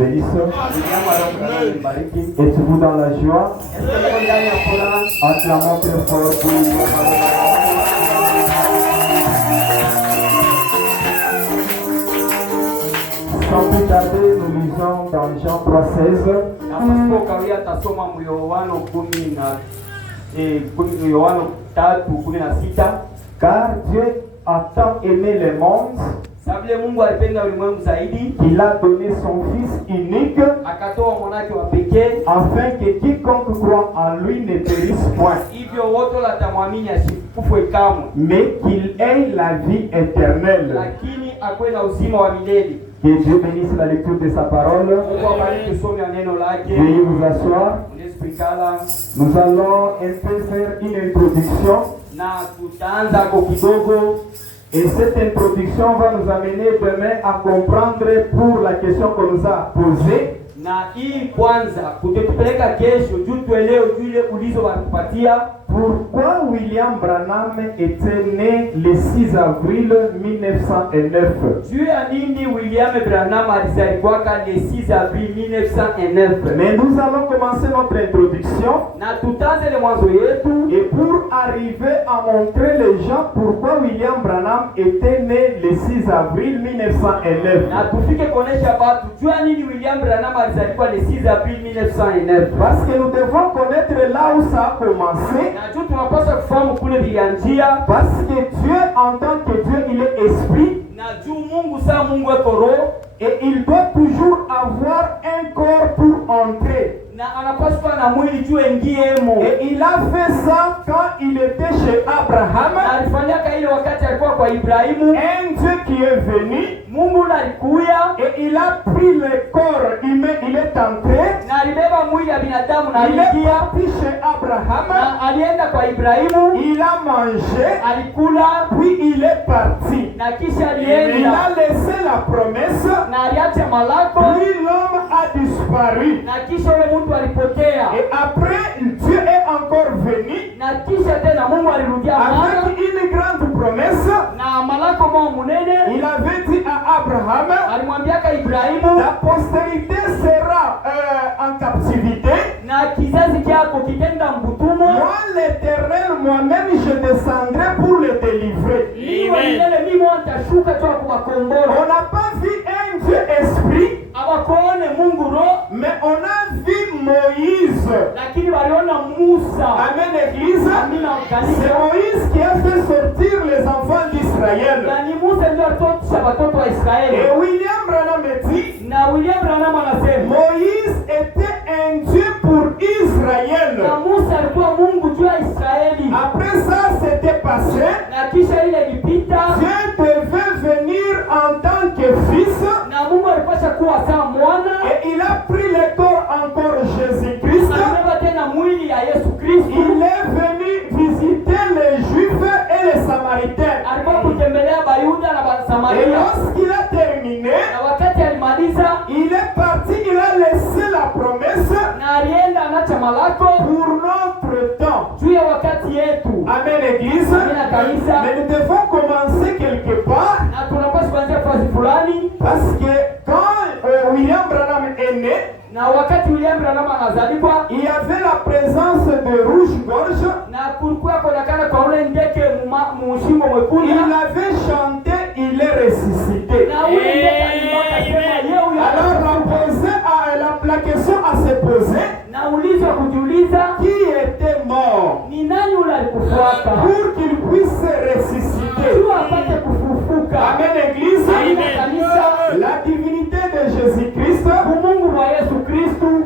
bénisse. Êtes-vous dans la joie? Acclamons très fort pour sans plus tarder, nous lisons dans Jean 3,16. Car Dieu a tant aimé le monde qu'il a donné son Fils unique afin que quiconque croit en lui ne périsse point, mais qu'il ait la vie éternelle. Que Dieu bénisse la lecture de sa parole. Veuillez vous asseoir. Nous allons un peu faire une introduction. Et cette introduction va nous amener demain à comprendre pour la question qu'on nous a posée. Pourquoi William Branham était né le 6 avril 1909? Mais nous allons commencer notre introduction. Et pour arriver à montrer les gens pourquoi William Branham était né le 6 avril 1909. Parce que nous devons connaître là où ça a commencé. Parce que Dieu, en tant que Dieu, il est esprit. Et il doit toujours avoir un corps pour entrer. Et il a fait ça quand il était chez Abraham. Un Dieu qui est venu. Et il a pris le corps humain, il est entré. Il est parti chez Abraham. Il a mangé. Puis il est parti. Il a laissé la promesse. Puis l'homme a disparu. Et après, Dieu est encore venu avec une grande promesse. Il avait dit à Abraham, ta postérité sera en captivité. Moi, l'Éternel, moi-même, je descendrai pour le délivrer. On n'a pas vu un Dieu esprit, mais on a vu Moïse. Amen, Église. C'est Moïse qui a fait sortir les enfants d'Israël. Et William Branham dit, Moïse était un Dieu pour Israël. Après ça, c'était passé. Dieu devait venir en tant que fils. Et il a pris le corps encore Jésus-Christ. Il est venu visiter les Juifs et les Samaritains. Et lorsqu'il a terminé, il est parti, il a laissé la promesse pour notre temps. Amen, Église. Mais nous devons commencer quelque part. Parce que quand William Branham est né, il y avait la présence de rouge-gorge. Il avait chanté, il est ressuscité. Alors la question à se poser, qui était mort pour qu'il puisse ressusciter? Amen, Église. La divinité de Jésus-Christ,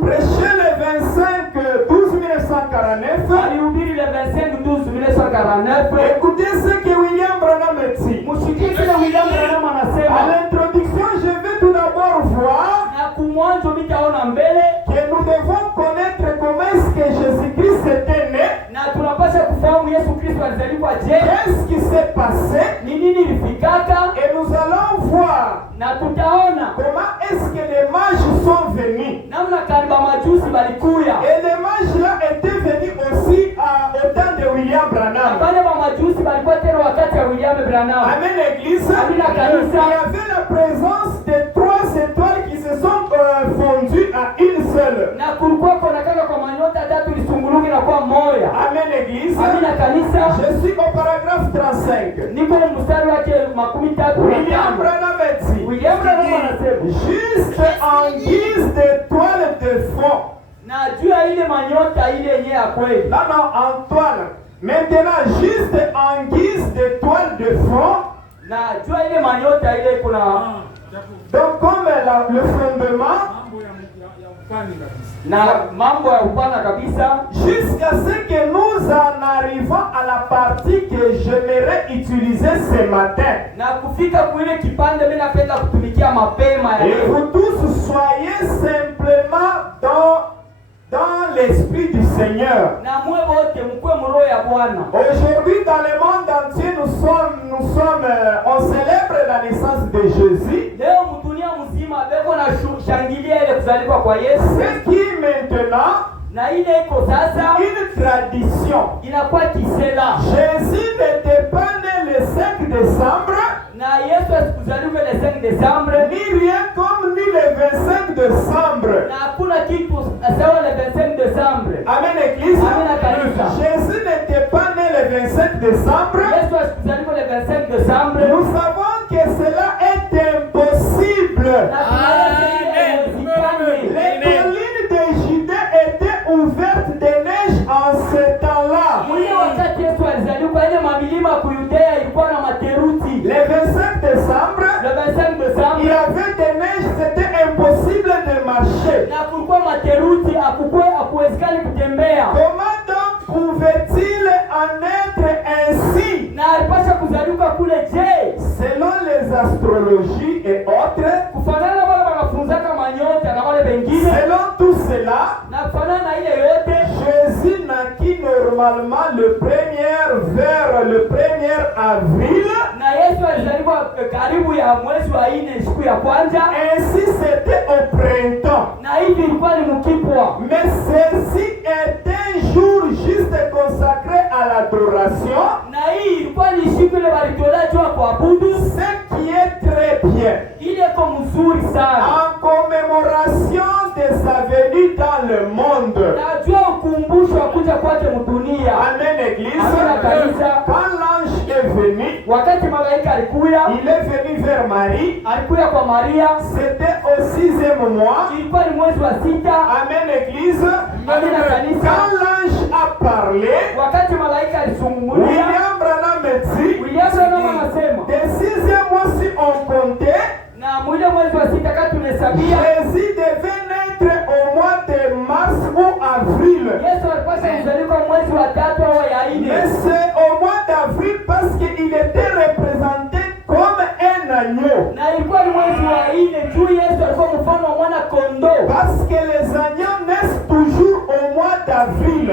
prêché le 25/12/1949. Écoutez ce que William Branham dit. À l'introduction, je vais tout d'abord voir que nous devons connaître comment est-ce que Jésus-Christ était né. Qu'est-ce qui s'est passé? Et nous allons voir comment est-ce que les mages sont venus. Et les mages là étaient venus aussi au temps de William Branham. Amen, Église. Il y avait la présence de 3 étoiles qui se sont seule. Na kulikuwa kuna kaka kwa manyota tatu lisunguluki na kwa moya. Amen église. Amina kanisa. Je suis au paragraphe 35. Niko mstari wake 33. William Branham dit. William Branham anasema juste en guise de toile de fond. Na jua ile manyota ile yenyewe ya kweli. Non, non, en toile. Maintenant, juste en guise de toile de fond. Na jua ile manyota ile kuna. Donc comme le fondement. Na mambo ya upana kabisa. Jusqu'à ce que nous en arrivons à la partie que j'aimerais utiliser ce matin. Na kufika kuile kipande mimi napenda kutumikia mapema ya Et vous tous soyez simplement dans l'esprit du Seigneur. Aujourd'hui dans le monde entier on célèbre la naissance de Jésus. Ce qui est maintenant une tradition. Jésus n'était pas né le 5 décembre. Ni rien comme ni le 25 décembre. Amen église. Jésus n'était pas né le 25 décembre. Nous savons que cela est impossible. Les collines de Judée étaient ouvertes de neige en ce temps-là. Le 25 décembre, il y avait des neiges, c'était impossible de marcher. Comment donc pouvait-il en être ainsi? Selon les astrologies et autres, selon tout cela, Jésus naquit normalement le 1er vers le 1er avril. Ainsi c'était au printemps. Mais ceci est un jour juste consacré à l'adoration. Ce qui est très bien. En commémoration de sa venue dans le monde. Amen église. Quand l'ange est venu, il est venu vers Marie. C'était au 6e mois. Amen église. Quand l'ange a parlé, William Branham dit, des 6e mois si on comptait, Jésus devait naître au mois de mars ou avril. Mais c'est au mois d'avril parce qu'il était représenté comme un agneau. Parce que les agneaux naissent toujours au mois d'avril.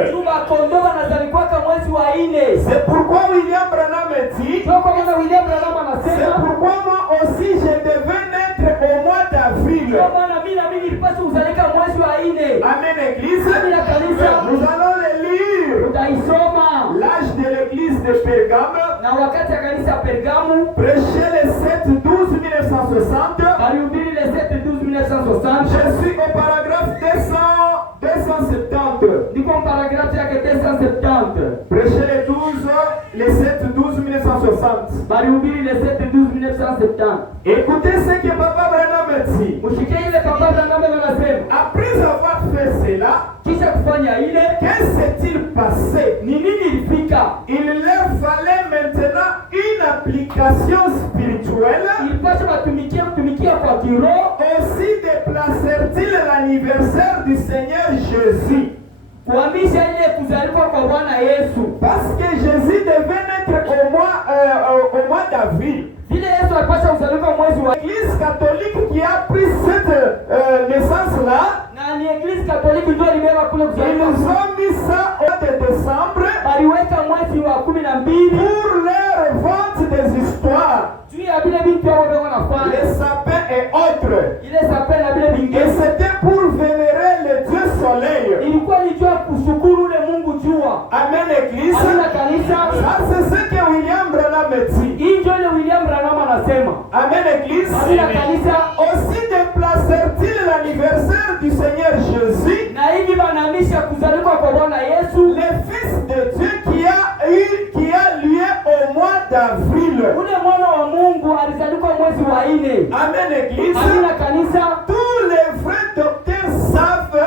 C'est pourquoi William Branham dit, c'est pourquoi moi aussi je devais naître au mois d'avril. Amen église. Nous allons le lire. L'âge de l'église de Pergame. Prêcher le 7-12-1960. Je suis au paragraphe 270. Prêcher le 12, le 7-12-1960. Écoutez ce que Papa Branham dit. Après avoir fait cela, qu'est-ce qui s'est-il passé? Il leur fallait maintenant une application spirituelle. Aussi déplacèrent-ils l'anniversaire du Seigneur Jésus. Parce que Jésus devait naître au mois d'avril. L'Église catholique qui a pris cette naissance-là, ils nous ont mis ça au mois de décembre pour leur vente des histoires, les sapins et autres. Et c'était pour vénérer le Dieu soleil. Amen église. Ça c'est ce que William Branham dit. Amen église. Aussi déplacèrent-ils l'anniversaire du Seigneur Jésus, na hivi banamisha kuzaliwa kwa Bwana Yesu, le Fils de Dieu qui a lieu au mois d'avril. ule mwana wa Mungu alizaliwa mwezi wa 4. Amen, Église. Amina kanisa. Tous les vrais docteurs savent,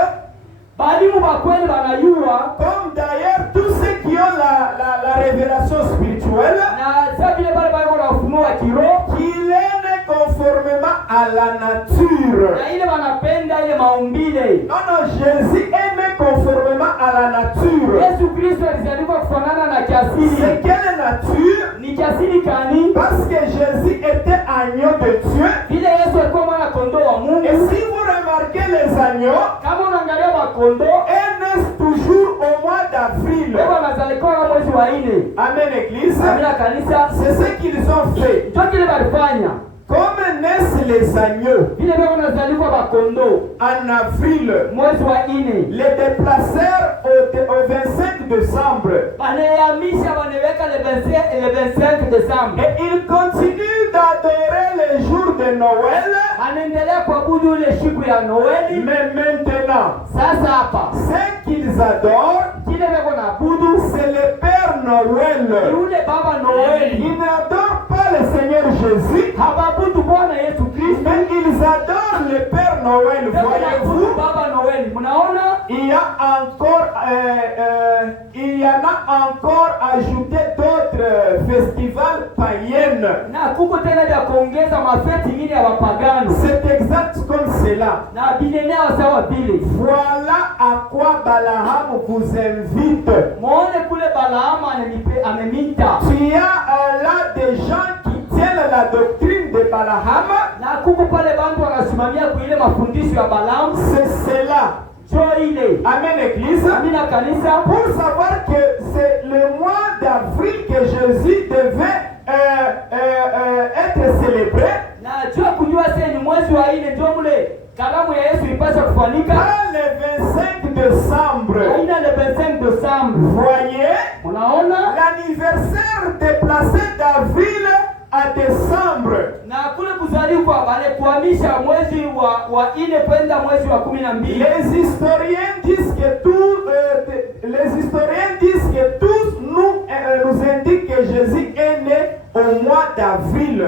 Balimu ba kweli banayua, comme d'ailleurs tous ceux qui ont la révélation spirituelle, na sasa vile bale bale na ufunuo wa kiroho, qu'il est né conformément à la nature. na ile banapenda ile maumbile. Non, Jésus est né conformément à la nature. Yesu Kristo alizaliwa kufanana na kiasili. C'est quelle nature? Ni kiasili kani? Parce que Jésus était agneau de Dieu. Vile Yesu alikuwa mwana kondoo wa Mungu. Et si vous remarquez les agneaux, Kama unaangalia makondoo, ils naissent toujours au mois d'avril. wao wanazaliwa mwezi wa 4. Amen, Église. Amina kanisa. C'est ce qu'ils ont fait. Ndio kile balifanya. Comme naissent les agneaux Vile wao wanazaliwa makondoo en avril, mwezi wa 4. les déplacèrent au 25 décembre. Banayamisha banaweka le 25 décembre. Et ils continuent d'adorer les jours de Noël. Anaendelea kuabudu ile siku ya Noeli. Mais maintenant, Sasa hapa ce qu'ils adorent, kile wao wanaabudu c'est le Père ni Noël. ule baba Noeli. Ils n'adorent pas le Seigneur Jésus, Hababudu Bwana Yesu Kristo, mais ils adorent le Père Noël. Voyez-vous, baba Noeli. Mnaona? il y en a encore ajouté d'autres festivals païens. Na kuko tena vya kuongeza mafeti mingine ya wapagano. C'est exact comme cela. Na binenea sawa vile. Voilà à quoi Balaam vous invite. Muone kule Balaamu amemita. Tu as là des gens qui tiennent la doctrine de Balaam. Na kuko pale bantu wanasimamia kuile mafundisho ya Balaamu. C'est cela. Amen, Église. Amina kanisa. Pour savoir que c'est le mois d'avril que Jésus devait être célébré. Na jua kujua sasa ni mwezi wa 4 ndio mule karamu ya Yesu ilipaswa kufanyika. Le 25 décembre. Aina le 25 décembre. Voyez, unaona l'anniversaire déplacé d'avril à décembre. Na kule kuzaliwa wale kuhamisha mwezi wa 4 kwenda mwezi wa 12. Les historiens disent que tous nous indiquent que Jésus est né au mois d'avril.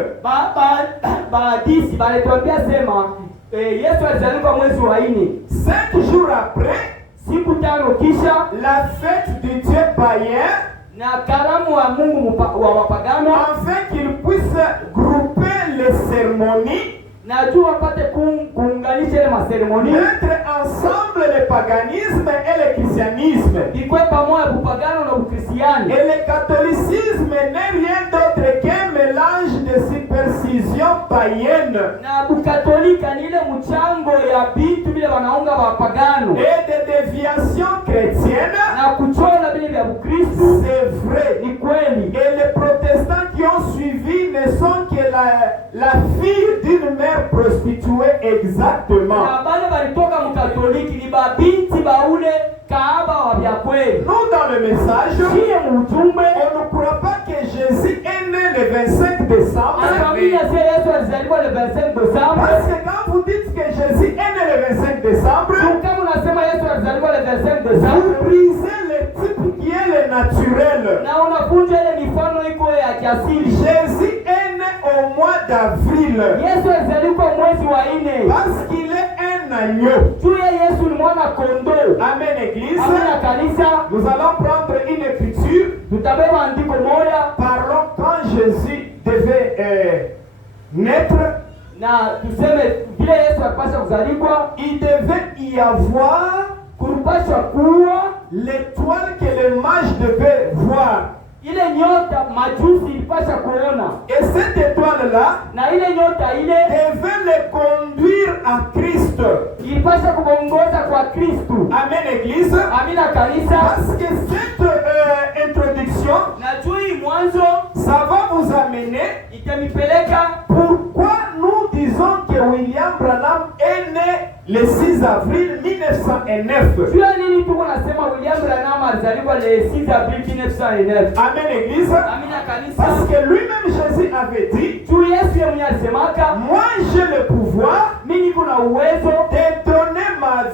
Bahadisi balituambia sema Yesu alizaliwa mwezi wa 4. 5 jours après, siku 5 kisha la fête du Dieu païen, na karamu wa Mungu wa wapagano, afin qu'ils puissent grouper les cérémonies, na juu wapate kuunganisha ile maseremoni, mettre ensemble le paganisme et le christianisme. ikwe pamoja upagano na ukristiani. Et le catholicisme n'est rien d'autre qu'un mélange de superstition païenne Na ukatolika ni ile mchango ya vitu vile wanaunga wapagano et de déviation chrétienne. na kuchora vile vya Ukristo. C'est vrai. Ni kweli. Et les protestants qui ont suivi ne sont que la fille d'une mère prostituée exactement. Na bale balitoka mkatoliki ni babinti baule kaaba wa vya kweli. Nous dans le message, on ne croit pas que Jésus est né le 25 décembre. Le 25 décembre. Parce que quand vous dites que Jésus est né le 25 décembre, vous brisez le type qui est le naturel. Jésus est né au mois d'avril. Parce qu'il est un agneau. Amen, Église. Nous allons prendre une écriture. Parlons quand Jésus devait naître. Il devait y avoir l'étoile que les mages devaient voir. Et cette étoile-là devait les conduire à Christ. Amen, Église. Parce que cette introduction, ça va vous amener pourquoi nous disons que William Branham est né le 6 avril 1909. Amen, Église. Parce que lui-même Jésus avait dit, moi j'ai le pouvoir de donner ma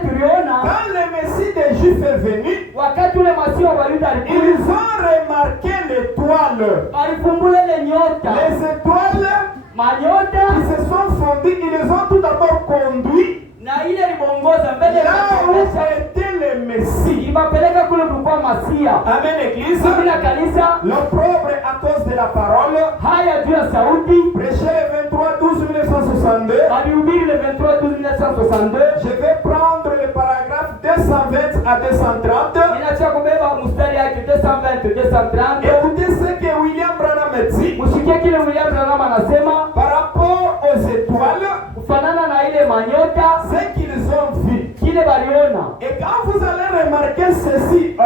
tuliona quand le Messie des Juifs est venu, wakati ule Masia wa Yuda alikuja, ils ont remarqué l'étoile. alifumbula ile nyota, Les étoiles manyota, qui se sont fondues, ils les ont tout d'abord conduits na ile libongoza mbele là où ya était le Messie. imapeleka kule kulikuwa Masia. Amen, Église. Bila kanisa L'opprobre à cause de la parole. haya juu ya sauti Prêché le 23/12/1962. alihubiri le 23/12/1962. Je vais prendre le paragraphe 220 à 230. Ninataka kubeba mstari yake 220 230. Écoutez ce que William Branham dit Mshikie kile William Branham anasema par rapport aux étoiles, kufanana na ile manyota ce qu'ils ont vu. kile baliona. Et quand vous allez remarquer ceci,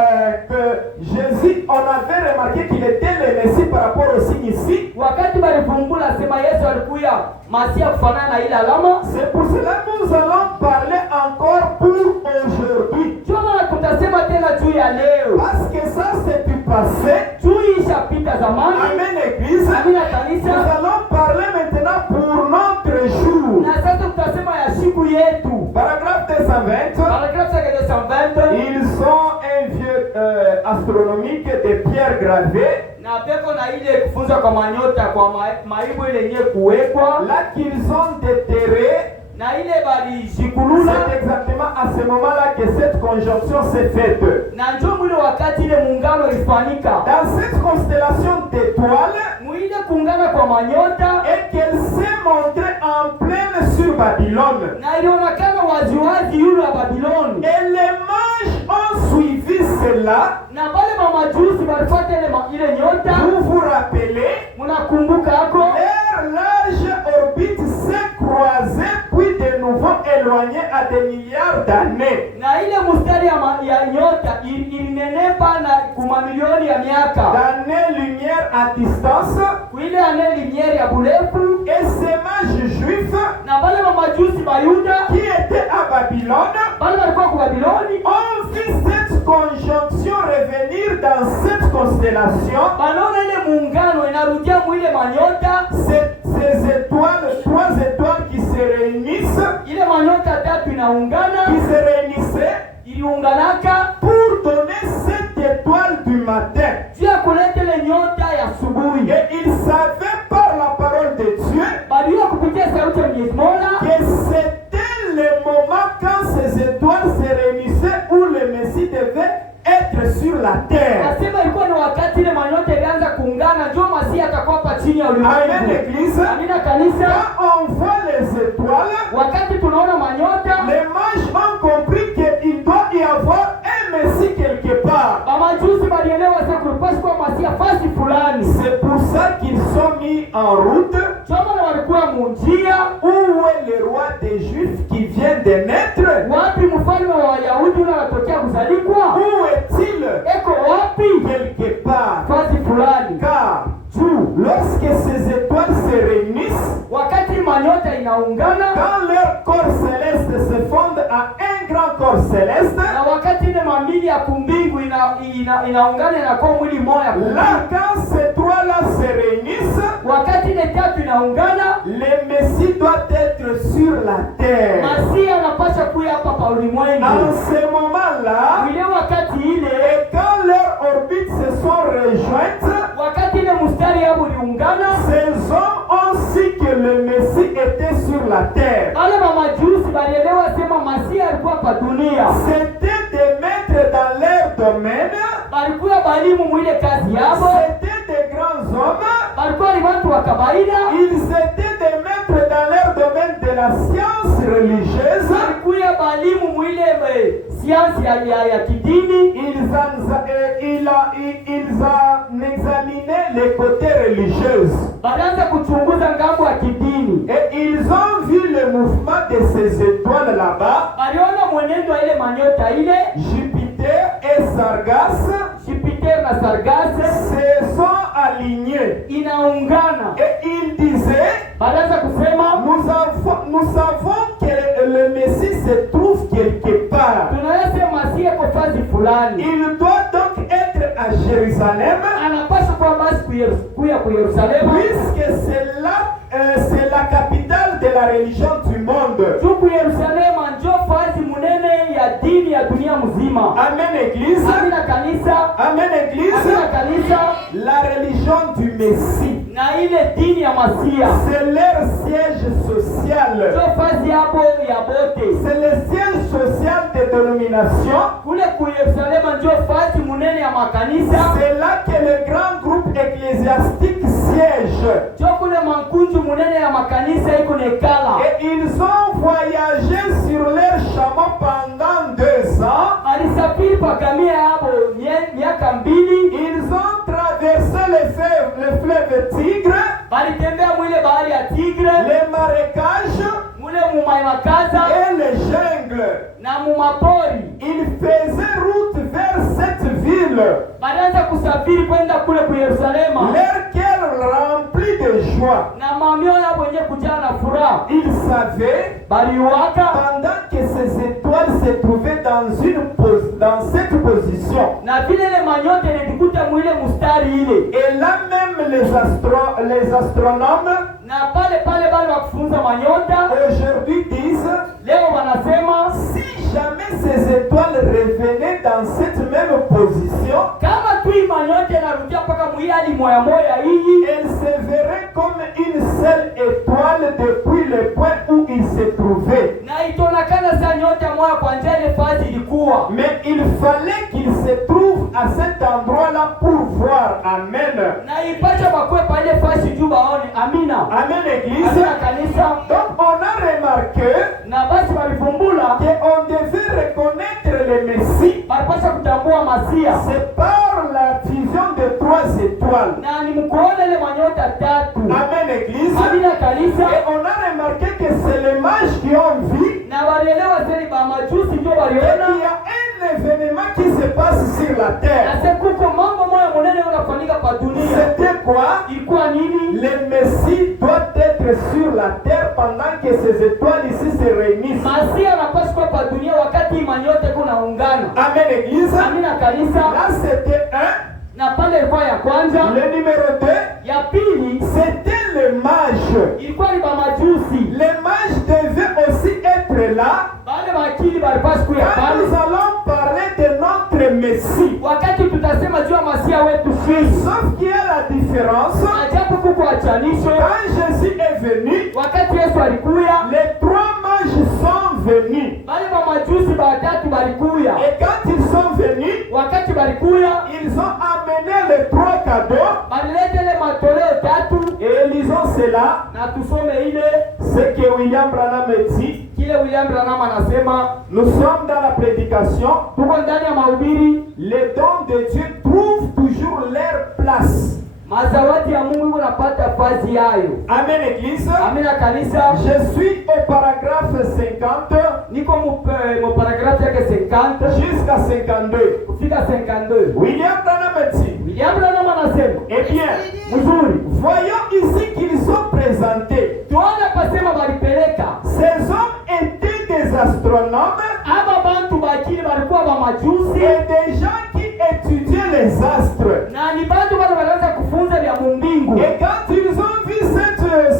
que Jésus, on avait remarqué qu'il était le Messie par rapport au signe ici. Wakati balifumbula sema Yesu alikuya Masia kufanana na ile alama. C'est pour cela que nous allons parler encore pour aujourd'hui. Choma tutasema tena juu ya leo. Parce que ça c'est du passé. Juu ishapita zamani. Amen, Église. Amina Nous kanisa. allons parler maintenant pour notre jour. Na sasa tutasema ya siku yetu. Paragraphe 220. Paragraphe 220. Ils ont un vieux astronomique de pierre gravée. Na peko na ile kufunza kwa manyota kwa maibu ile yenye kuwekwa. Là qu'ils ont déterré. Na ile bali shikulula. C'est exactement à ce moment-là que cette conjonction s'est faite. Na njoo mwile wakati ile muungano ilifanyika. Dans cette constellation d'étoiles, Mwile kuungana kwa manyota et qu'elle s'est montrée en pleine sur Babylone. na ilionekana waziwazi yule wa Babiloni. Et les mages ont suivi cela. Na wale mamajusi walifuata ile nyota. Vous vous rappelez, Mnakumbuka hako? leur large orbite s'est croisée puis de nouveau éloignée à des milliards d'années. Na ile mstari ya nyota ilinenepa na kumamilioni ya miaka. D'années-lumière à distance. Kuile ane lumière ya burefu. Et ces mages juifs Na wale mamajusi Bayuda qui étaient à Babylone wale walikuwa kwa Babiloni ont vu cette conjonction revenir dans cette constellation. banaona ile muungano inarudia mwile manyota. Ces étoiles, 3 étoiles qui se réunissent, Ile manyota tatu inaungana. qui se réunissaient Iliunganaka pour donner cette étoile du matin. juu ya kuleta ile nyota ya asubuhi. Et ils savaient par la parole de Dieu Baliwa kupitia sauti ya Mwenyezi Mola que c'était le moment quand ces étoiles se réunissaient où le Messie devait être sur la terre. nasema ilikuwa ni wakati ile manyota ilianza kuungana, njoo Masia atakuwa hapa chini ya Amen, ulimwengu. Église. Amina kanisa. Quand on voit les étoiles, Wakati tunaona manyota, les mages ont compris qu'il doit y avoir un Messie quelque part. mamajusi balielewa sasa kulipaswa kuwa Masia fasi fulani. C'est pour ça qu'ils sont mis en route. Choma na walikuwa munjia. Où est le roi des Juifs qui vient de naître? Wapi mfalme wa Wayahudi yule anatokea kuzalikwa? Où est-il? Eko wapi? Quelque part. Fasi fulani. Car lorsque ces étoiles se réunissent, Wakati manyota inaungana, quand leur corps céleste se fonde à un grand corps céleste, na wakati ile mamili ya kumbingu inaungana inakuwa mwili moja. là quand ces trois-là se réunissent, Wakati ile tatu inaungana, le Messie doit être sur la terre. Masia anapaswa kuja hapa pa ulimwengu. En ce moment-là, Ile wakati ile, et quand leurs orbites se sont rejointes, wakati ile mstari yao uliungana, ces hommes ont su que le Messie était sur la terre. wale mamajusi walielewa sema Masia alikuwa hapa dunia. C'était des maîtres dans leur domaine. Walikuwa balimu mwile kazi yao. C'était des grands hommes. Walikuwa ni watu wa kawaida. Ils étaient des maîtres dans leur domaine de la science religieuse. Walikuwa balimu mwile siansi ya kidini. Ils en examinaient les côtés religieux. Walianza kuchunguza ngambo ya kidini. Et ils ont vu le mouvement de ces étoiles là-bas. Waliona mwenendo wa ile manyota ile. Jupiter et Sargas. Jupiter na Sargas se sont alignés. Inaungana. Et ils disaient, walianza kusema, nous savons que le Messie se trouve quelque part. tunaweza Masia kwa fasi fulani. Il doit donc être à Jérusalem. Anapaswa kwa basi kuya ku Yerusalemu. Puisque c'est la capitale de la religion du monde. Tuku Yerusalemu ndio fasi munene dunia mzima. Amen Église. Amina kanisa. Amen Église. Amina kanisa. La religion du Messie, Na ile dini ya Masia. c'est leur siège social. Ndio fazi hapo ya bote. C'est le siège social des dénominations. Kule ku Yerusalema ndio fazi munene ya makanisa. C'est là que le grand groupe ecclésiastique siège. Ndio kule mankunju munene ya makanisa iko nekala. Et ils ont voyagé sur leur chameau pendant 2 ans. Alisafiri pakamia hapo miaka 2. Ils ont traversé le fleuve Tigre, Balitembea mwile bahari ya Tigre, les marécages mule mumakaza et les jungles. na mumapori. Ils faisaient route vers cette ville, Balianza kusafiri kwenda kule ku Yerusalema. leur cœur rempli de joie. Na mamio yao wenye kujaa na furaha. Ils savaient, Baliwaka pendant que ces étoiles se trouvaient dans cette position, na vile ile manyote nilikuta mwile mustari ile. et là même les astronomes Na pale bali wakufunza manyota aujourd'hui disent, leo wanasema si jamais ces étoiles revenaient dans cette même position, kama tu manyote narudia mpaka mwili moya hii, elles se verraient comme une seule étoile depuis le point où ils se trouvaient. na itonakana sa nyota moya kwa njia ile fazi ilikuwa. Mais il fallait qu'ils se trouvent à cet endroit-là pour voir. Amen. Na ipacha bakwe pale fazi juu baone. Amina. Amen Église. Amina kanisa. Donc on a remarqué Na basi walivumbula qu'on devait reconnaître le Messie. walipasha kutambua Masia. C'est par la fusion de 3 étoiles. Na ni mkuona ile manyota 3. Amen Église. Amina kanisa. Et on a remarqué que c'est les mages qui ont vu Na walielewa zeli ba majusi ndio qu'il waliona. y a un événement qui se passe sur la terre. Na sekuko mambo moya munene unafanyika kwa dunia. C'était quoi? Ilikuwa nini? Le Messie doit être sur la terre pendant que ces étoiles ici se réunissent. Masia anapaswa kwa dunia wakati manyote kuna ungana. Amen Église. Amina kanisa. Là c'était 1. Na pale ilikuwa ya kwanza. Le numéro 2, Ya pili c'était le mage. ilikuwa ni ba majusi. Les mages devaient aussi être là Wale wakili walipaswa kuya quand pale. nous allons parler de notre Messie. Wakati tutasema juu ya Masia wetu sisi. Sauf qu'il y a la différence. Ajapo kuko achanisho. Quand Jésus est venu, Wakati Yesu alikuya, les 3 mages sont venus. wale ba majusi batatu walikuya. Et quand ils sont venus, Wakati walikuya, ils ont amené les 3 cadeaux. walileta ile matoleo 3 Et lisons cela. na tusome ile Ce que William Branham dit. kile William Branham anasema. Nous sommes dans la prédication. Tuko ndani ya mahubiri. Les dons de Dieu trouvent toujours leur place. Mazawadi ya Mungu unapata fazi yayo. Amen Église. Amina kanisa. Je suis au paragraphe 50 Niko mu paragrafu yake 50 jusqu'à 52. kufika 52. William Branham dit, William Branham anasema, eh bien, mzuri. voyons ici qu'ils sont présentés. Tuona pasema walipeleka. Ces hommes étaient des astronomes Aba bantu bakili walikuwa ba majusi et des gens qui étudiaient les astres. na ni bantu bado walianza kufunza vya mumbingu. Et quand ils ont vu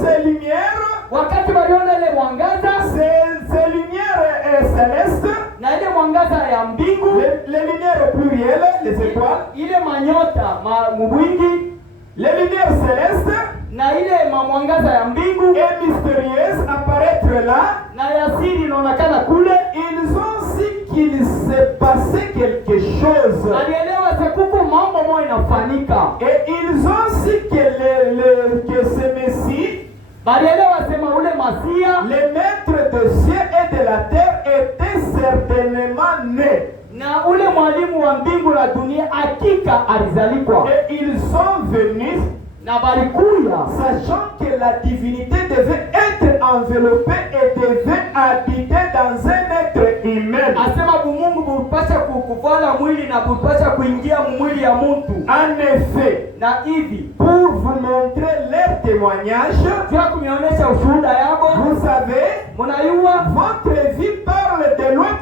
ces lumières, Wakati waliona ile mwangaza ces lumières célestes, na ile mwangaza ya mbingu, les lumières au pluriel, les étoiles, ile manyota mubwingi les lumières célestes na ile mwangaza ya mbingu et mystérieuses apparaître là, na ya siri inaonekana kule, ils ont su qu'il s'est passé quelque chose. alielewa sekuko mambo moja inafanyika. Et ils ont su que ce Messie, Balielewa sema ule Masia, le maître des cieux et de la terre, était certainement né. na ule mwalimu wa mbingu na dunia hakika alizalikwa. Et ils sont venus, Na balikuya sachant que la divinité devait être enveloppée et devait habiter dans un être humain. asema bumungu bulipasha kuvala mwili na bulipasha kuingia mwili ya mtu. En effet, Na hivi pour vous montrer leur témoignage, jua kumionyesha ushuhuda yabo, vous savez, munayua votre vie parle de loin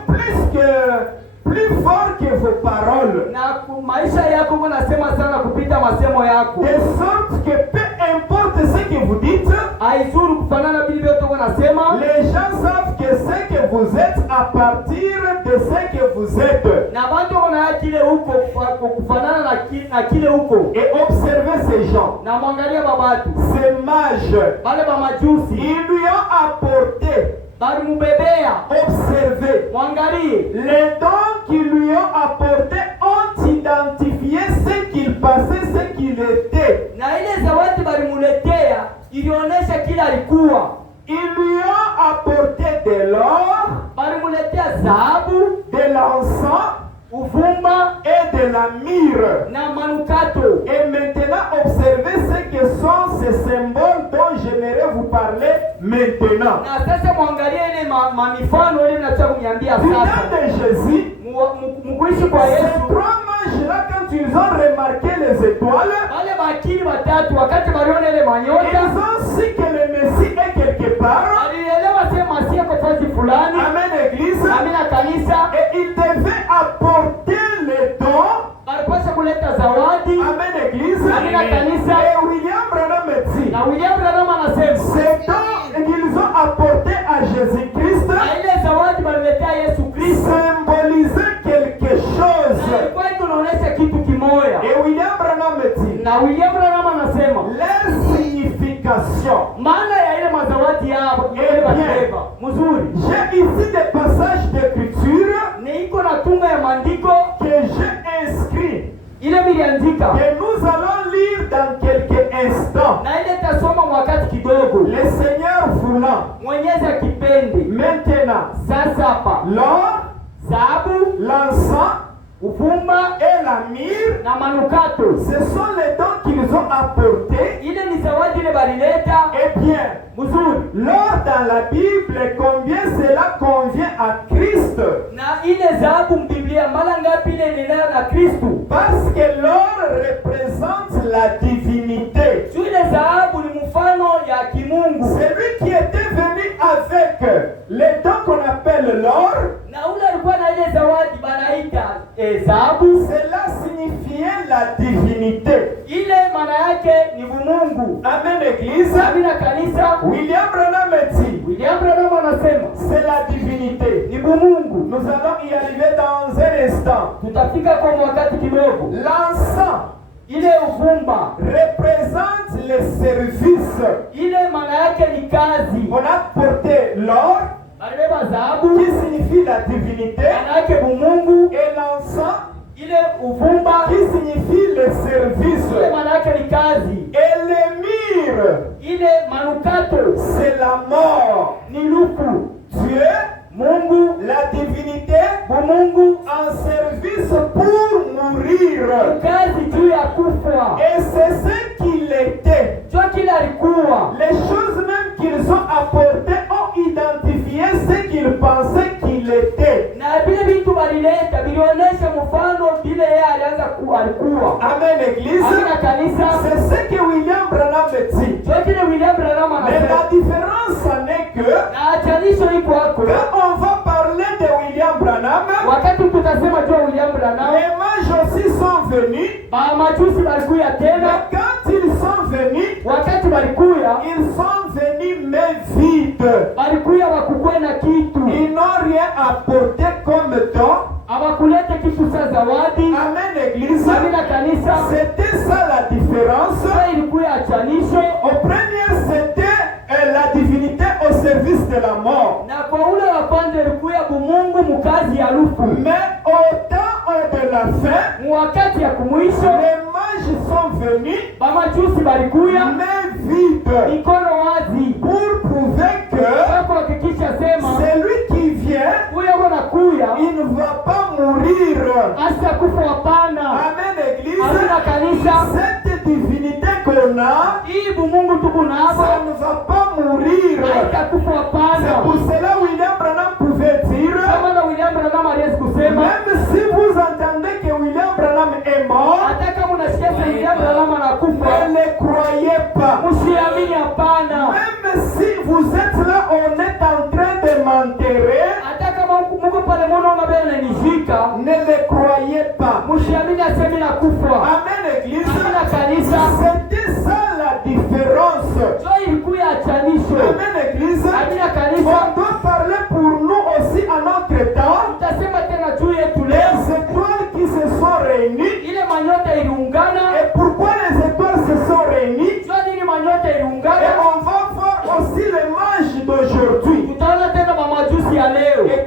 plus fort que vos paroles. na maisha yako munasema sana kupita masemo yako, De sorte que peu importe ce que vous dites, haizuru kufanana vile vyote unasema. les gens savent que ce que vous êtes à partir de ce que vous êtes. Na watu wana kile huko kufanana na kile huko. Et observez ces gens. Na mwangalia babatu. Ces mages. Wale bamajusi. Ils lui ont apporté. Bali mubebea. Observez. Mwangalie. Les dons qu'ils lui ont apportés ont identifié ce qu'il passait, ce qu'il était. Na ile zawadi bali muletea ilionyesha kila alikuwa. Ils lui ont apporté de l'or, de l'encens, uvumba et de la myrrhe. Na manukato. Et maintenant, observez ce que sont ces symboles dont j'aimerais vous parler maintenant. Na sasa muangalie ile mifano ile nataka kuniambia sasa. Du temps de Jésus, mkuishi kwa Yesu. Ces trois mages-là, quand ils ont remarqué les étoiles, wale bakili watatu wakati waliona ile manyota, ils ont su que le Messie est quelque part. Walielewa sema Masia kwa fasi fulani. Amen, église. Amina kanisa. Et ils devaient apporter les dons. Walipaswa kuleta zawadi. Amen, église. Amina kanisa. Et William Branham dit, na William Branham anasema ces dons qu'ils ont apportés à Jésus-Christ, na ile zawadi waliletea Yesu Kristo, symbolisaient quelque chose. ilikuwa inaonyesha kitu kimoja. Et William Branham dit, na William Branham anasema leur signification. maana ya ile mazawadi yao ile bateba mzuri. J'ai ici des passages d'écriture ni iko na tunga ya maandiko que j'ai inscrit, ile miliandika que nous allons lire dans quelques instants. na ile tasoma wakati kidogo. Le Seigneur voulant. Mwenyezi akipendi. Maintenant, sasa hapa l'or, dhahabu, l'encens, uvumba et la myrrhe, na manukato, ce sont les dons qu'ils ont apportés. ile ni zawadi ile balileta. Eh bien, mzuri, l'or dans la Bible, combien cela convient à Christ? na ile dhahabu mbiblia mara ngapi ile inaendana na Kristo? Parce que l'or représente la divinité. Ile dhahabu ni mfano ya kimungu. Celui qui était venu avec les dons qu'on appelle l'or, na ule alikuwa na ile zawadi banaita dhahabu, cela signifiait la divinité. ile maana yake ni bumungu. Amen, église. Amina kanisa. William Branham dit, William Branham anasema c'est la divinité. ni bumungu. Nous allons y arriver dans un instant. Tutafika kwa wakati kidogo. L'encens, ile uvumba, représente les services. ile maana yake ni kazi. On a porté l'or, Balibeba dhahabu, qui signifie la divinité, maana yake bumungu, et l'encens, ile uvumba, qui signifie le service. ile maana yake ni kazi. Et les myrrhes, ile manukato, c'est la mort. ni luku. Dieu, Mungu, la divinité, bumungu, en service pour mourir. kazi juu ya kufa. Et c'est ce qu'il était. Jua kila alikuwa. Les choses même qu'ils ont apportées ont identifié ce qu'ils pensaient qu'il était. Na vile vitu balileta bilionyesha mfano vile yeye alianza alikuwa. Amen, église. Amina kanisa. C'est ce que William Branham dit. Jua kile William Branham Mais anasema. la différence n'est que Na achanisho iko hapo. quand on va parler de William Branham, Wakati tutasema jua William Branham, les mages aussi sont venus. majusi balikuya Mais tena. quand ils sont venus, Wakati balikuya, ils sont venus mains vides. balikuya wakukwe na kitu. Ils n'ont rien apporté comme don. Hawakuleta kitu cha zawadi. Amen, église. Amina kanisa. C'était ça la différence. Sasa ilikuya achanisho. Au premier, c'était la divinité au service de la mort. Na kwa ule wa kwanza ilikuya bumungu mukazi ya lufu. Mais au temps de la fin, Wakati ya kumwisho, les mages sont venus bamajusi balikuya mains vides mikono wazi pour prouver que kwa kuhakikisha sema celui qui vient, huyo wanakuya il ne va pas mourir. hasa kufa hapana. Amen, église. Amina kanisa. Cette divinité qu'on a, Hii bumungu tuko nabo ça ne va pas mourir. haitakufa C'est hapana. pour cela William Branham pouvait dire, Kama na William Branham aliweza kusema, même si vous entendez que William Branham est mort, hata kama unasikia William Branham anakufa, ne le croyez pas. msiamini hapana. Même si vous êtes là, on est en train de m'enterrer, Hata kama mko pale mbona unabeba nishika, ne le croyez pas. msiamini asemi nakufa. Amen, église. Amina kanisa. C'était ça la différence. Ndio ilikuwa achanisho. Amen, église. Amina On kanisa. doit parler pour nous aussi à notre temps. Tutasema tena juu yetu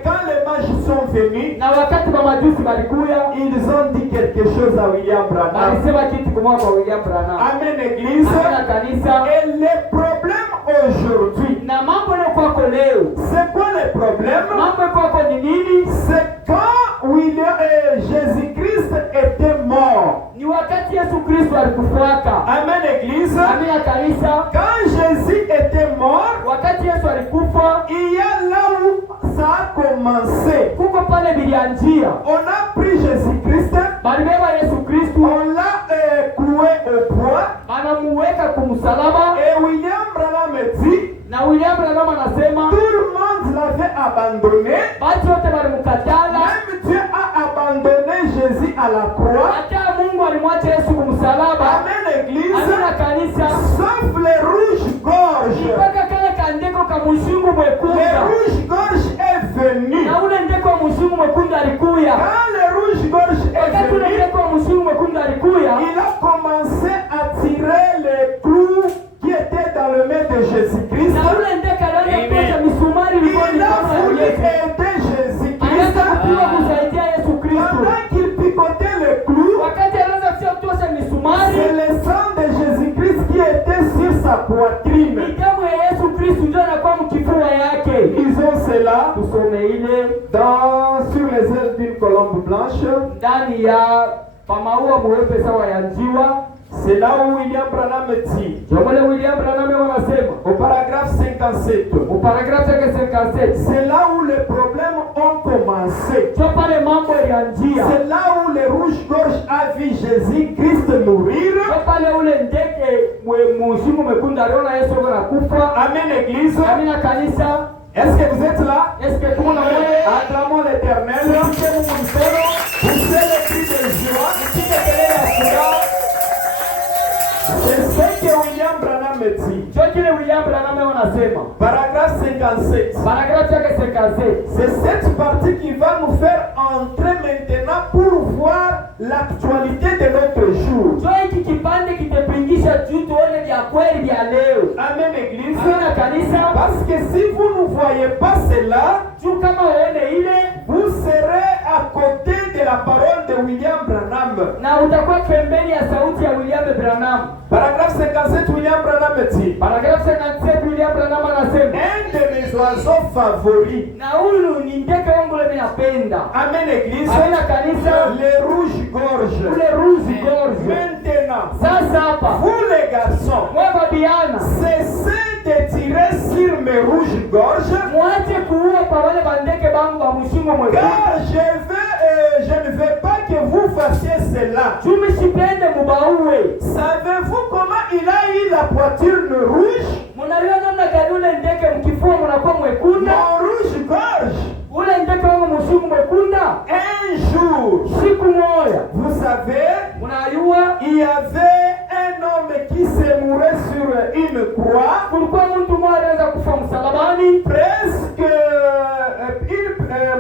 quand les mages sont venus, na wakati mamajusi walikuya, ils ont dit quelque chose à William Branham. alisema kitu kwa William Branham. Amen, église. Amen, kanisa. Et les problèmes aujourd'hui, Na mambo leo kwako leo, c'est quoi les problèmes? mambo kwako ni nini? C'est quand Jésus-Christ était mort. Ni wakati Yesu Kristo alikufuaka. Amen, église. Amen, kanisa. Quand Jésus était mort, Wakati Yesu alikufa, il y a là où ça a commencé. kuko pale bilianjia. On a pris Jésus-Christ, Balibeba Yesu Kristo, on l'a cloué au bois, banamuweka kumsalaba, et William Branham dit, na William Branham anasema tout le monde l'avait abandonné, batu wote balimukatala, même Dieu a abandonné Jésus à la croix. hata Mungu alimwacha Yesu kumsalaba. Amen, église. Amen, kanisa. Sauf les rouges-gorges. Mpaka kale kandeko ka mushungu Les mwekundu, rouges-gorges est venu. na ule ndeko wa mushungu mwekundu alikuya. Quand les rouges-gorges est Wakati ule venu, ndeko wa mushungu mwekundu alikuya, il a commencé à tirer les clous qui étaient dans le main de Jésus-Christ. na ule ndeko alianza kuosha misumari ilikuwa Il a mikono voulu ya Yesu. aider Jésus-Christ. Alianza kupima kusaidia Yesu Kristo. Pendant qu'il picotait les clous, Wakati alianza kutosha misumari, c'est le sang de Jésus-Christ qui était sur sa poitrine. ni damu ya Yesu Kristo ndio anakuwa mkifua yake. Ils ont cela Tusome ile sur les ailes d'une colombe blanche. ndani ya pamaua mweupe sawa ya njiwa. C'est là où William Branham dit, Jomole William Branham wanasema au paragraphe 57, au paragraphe yake 57, c'est là où les problèmes ont commencé. sio pale mambo yalianzia. C'est là où les rouges-gorges a vu Jésus-Christ mourir. Sio pale ule ndege mshimu mwekundu aliona Yesu anakufa. Amen, église. Amina, kanisa. Est-ce que vous êtes là? Est-ce que tuko na wewe? Acclamons l'Éternel. Tuimbe Mungu mkono. Poussez le cri de joie. Tupige kelele ya furaha. C'est ce que William Branham dit. Sio kile William Branham anasema. Paragraphe 57. Paragraphe yake 57. C'est cette partie qui va nous faire entrer maintenant pour voir l'actualité de notre jour. Sio hiki kipande kitapingisha juu tuone vya kweli vya leo. Amen, église. Amina, kanisa. Parce que si vous ne voyez pas cela, Juu kama uone ile vous serez à côté de la parole de William Branham. na utakuwa pembeni ya sauti ya William Branham. Paragraphe 57, William Branham dit, Paragraphe 57, William Branham anasema, un de mes oiseaux favoris. na huyu ni ndege wangu ule ninapenda. Amen, église. Amina, kanisa. Les rouges-gorges. Ule ruzi gorge. Maintenant, Sasa hapa vous les garçons, wewe Diana, cessez de tirer sur mes rouges-gorges, mwache kuua kwa wale bandeke bangu wa mshingo mwekundu. car je ne veux pas que vous fassiez cela. Tumishipende mubauwe. Savez-vous comment il a eu la poitrine rouge? Mnajua namna gani ule ndege mkifua mnakuwa mwekunda? Mon rouge-gorge. Ule ndege wangu mshingo mwekunda. Un jour, Siku moja, vous savez, mnajua il y avait un homme qui se mourait sur une croix, kulikuwa mtu mmoja anaweza kufa msalabani, presque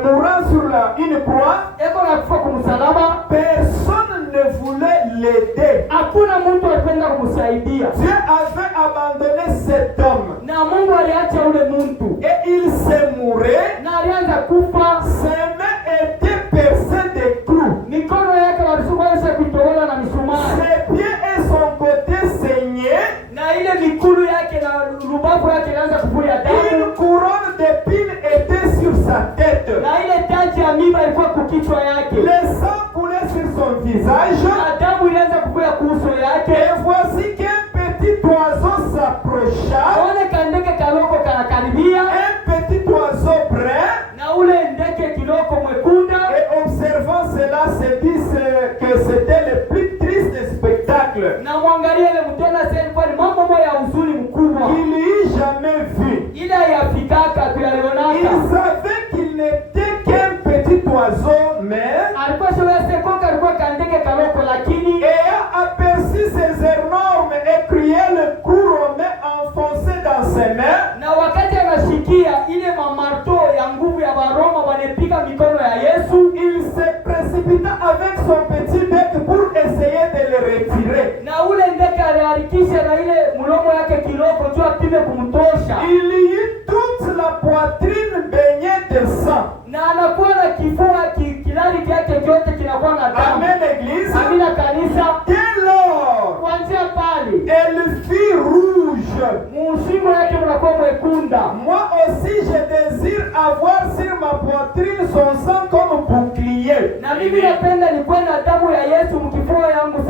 mourant sur une croix. eko na kufa kumsalaba. Personne ne voulait l'aider. Hakuna mtu alipenda kumsaidia. Dieu avait abandonné cet homme Na Mungu aliacha ule mtu. et il se mourait. Na alianza kufa. Ses mains étaient percées de clous. Mikono yake walisukuisha kuitolewa na misumari. Ses pieds et son côté saignaient. Na ile mikulu yake na rubavu yake inaanza kuvuja damu. Une couronne d'épines était sur sa tête. Na ile taji ya miba ilikuwa kukichwa yake. Le sang coulait sur son visage. Na damu ilianza kuvuja kuuso yake. Et voici qu'un petit oiseau s'approcha. Ole kandeke kaloko kanakaribia. Un petit oiseau brun. Na ule ndeke kiloko mwekunda. Et observant cela, se disent que c'était le plus triste spectacle Na mwangalie ile mtona sasa ilikuwa ni mambo moja ya huzuni mkubwa. qu'il n'eut jamais vu. Ile yafikaka Il tuyalionaka. savait qu'il n'était qu'un petit oiseau, mais Alikuwa shule sekoka alikuwa kandeke kaloko lakini ayant aperçu ces énormes écriels coups romains enfoncés dans ses mains, na wakati anashikia ile mamarto ya nguvu ya Baroma wanepika mikono ya Yesu, il se précipita avec son petit bec pour essayer de le retirer. na ule ndeke aliharikisha na ile mlomo yake kiloko juu apime kumtosha. Il y eut toute la poitrine baignée de sang. Na anakuwa na kifua kilali kyake kyote kinakuwa na damu. Amen, Église. Amina kanisa. Dès lors, Kuanzia pale elle fut rouge. mushingo yake unakuwa mwekunda. Moi aussi, je désire avoir sur ma poitrine son sang comme bouclier. Na mimi napenda nikuwe na damu ya Yesu mkifua yangu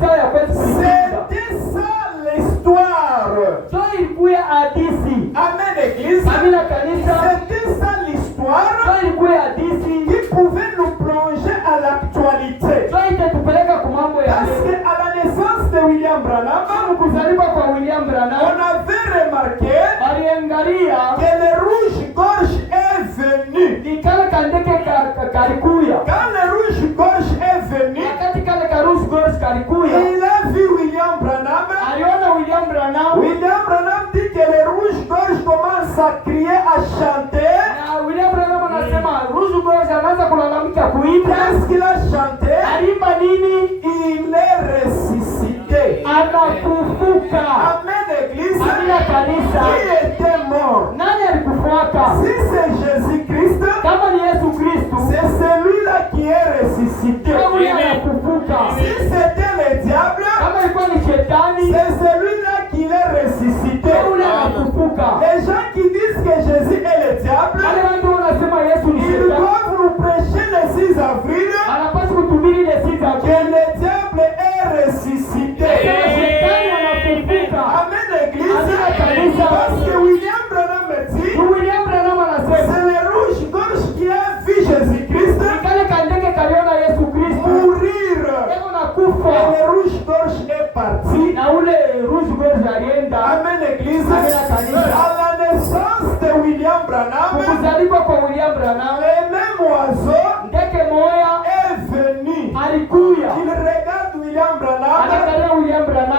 sawa ya kwetu kulinda. C'était ça l'histoire. So ilikuwa hadithi. Amen, Église. Amina kanisa. C'était ça l'histoire So ilikuwa hadithi. qui pouvait nous plonger à l'actualité. So itatupeleka kwa mambo ya Parce leo. qu'à la naissance de William Branham, Kuzaliwa kwa William on Branham avait remarqué waliangalia que le rouge-gorge est venu. ni kale kandeke kalikuya. Quand le rouge-gorge est venu, Wakati kale karusi gorge kalikuya, il a vu William Branham. aliona William Branham. William Branham dit que le rouge-gorge commence à crier, à chanter. Na William Branham anasema rusu gorge anaanza kulalamika kuimba. Qu'est-ce qu'il a chanté? Alimba nini? Il est ressuscité. Anafufuka. Amen, Église. Amina kanisa. Qui était mort? Nani alikufuaka? Si c'est Jésus-Christ, Kama ni Yesu Kristo, c'est celui-là qui est ressuscité. kama ni anafufuka. Si c'était le diable, Kama ilikuwa ni shetani, c'est celui-là qui est ressuscité. kama ule anafufuka. Les gens qui disent que Jésus est le diable, Wale watu wanasema Yesu ni ils shetani. doivent nous prêcher le 6 avril Anapaswa kutumiri ile siza que le diable est ressuscité. shetani anafufuka. Amen, Église. Amina kanisa. Parce que William Branham me dit, William Branham anasema c'est le rouge-gorge qui a vu Jésus-Christ kale kandeke kaliona Yesu Kristo mourir. eko na kufa Et le rouge-gorge est parti. na ule rouge gorge alienda. Amen, Église. Amina kanisa. À la naissance de William Branham, Kuzaliwa kwa William Branham, le même oiseau ndege moya est venu. alikuya. Il regarde William Branham. Anakalia William Branham,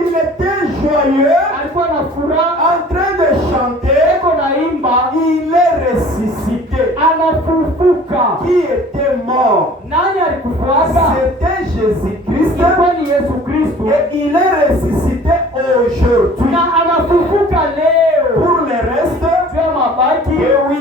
Il était joyeux, alikuwa na furaha, en train de chanter. eko na imba, Il est ressuscité. anafufuka. Qui était mort? Nani alikufuaka? C'était Jésus-Christ. Ilikuwa ni Yesu Kristo. Et il est ressuscité aujourd'hui. Na anafufuka leo. Pour le reste, Sio mabaki. que